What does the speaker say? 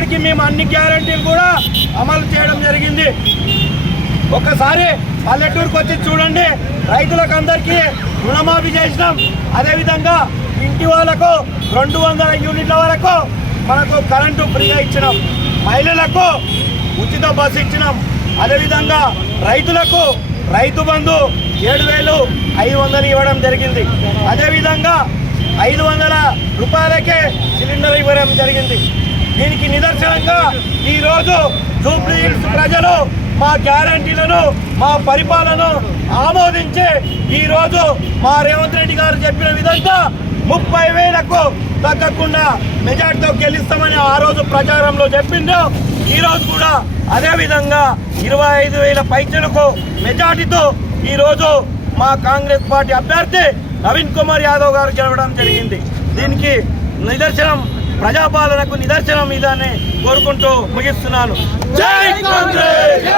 ఇప్పటికీ మేము అన్ని గ్యారెంటీలు కూడా అమలు చేయడం జరిగింది. ఒకసారి పల్లెటూరుకు వచ్చి చూడండి. రైతులకు అందరికీ రుణమాఫీ చేసినాం. అదేవిధంగా ఇంటి వాళ్ళకు 200 యూనిట్ల వరకు మనకు కరెంటు ఫ్రీగా ఇచ్చినాం. మహిళలకు ఉచిత బస్సు ఇచ్చినాం. అదేవిధంగా రైతులకు రైతు బంధు 7,500 ఇవ్వడం జరిగింది. అదేవిధంగా 500 రూపాయలకే సిలిండర్ ఇవ్వడం జరిగింది. దీనికి నిదర్శనంగా ఈరోజు జూబ్లీ హిల్స్ ప్రజలు మా గ్యారంటీలను, మా పరిపాలనను ఆమోదించి ఈరోజు మా రేవంత్ రెడ్డి గారు చెప్పిన విధంగా 30,000కు తగ్గకుండా మెజార్టీతో గెలుస్తామని ఆ రోజు ప్రచారంలో చెప్పిండు. ఈరోజు కూడా అదేవిధంగా 25,000 పైచలకు మెజార్టీతో ఈరోజు మా కాంగ్రెస్ పార్టీ అభ్యర్థి నవీన్ కుమార్ యాదవ్ గారు గెలవడం జరిగింది. దీనికి నిదర్శనం, ప్రజాపాలనకు నిదర్శనం ఇదని కోరుకుంటూ ముగిస్తున్నాను. జై కాంగ్రెస్!